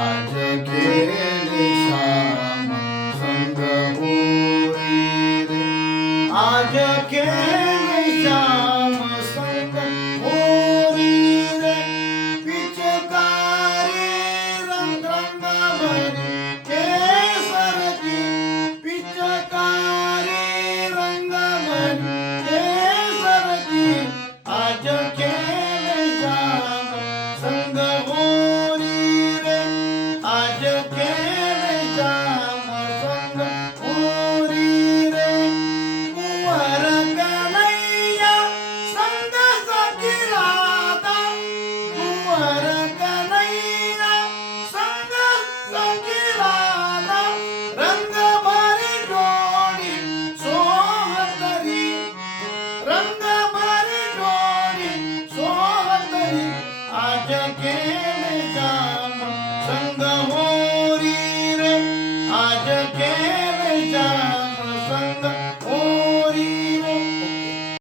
आज खेले श्याम संग होरी रे आज खेले श्याम संग होरी रे पिचकारी रंग रंग भरी केसर की पिचकारी रंग भरी केसर की आज खेले श्याम संग होरी रे आज खेले श्याम संग होरी रे कुंवर कन्हैया संग सखी राधा कुंवर कन्हैया संग सखी राधा रंग भरी जोड़ी सोहतरी रंग भरी जोड़ी सोहतरी आज के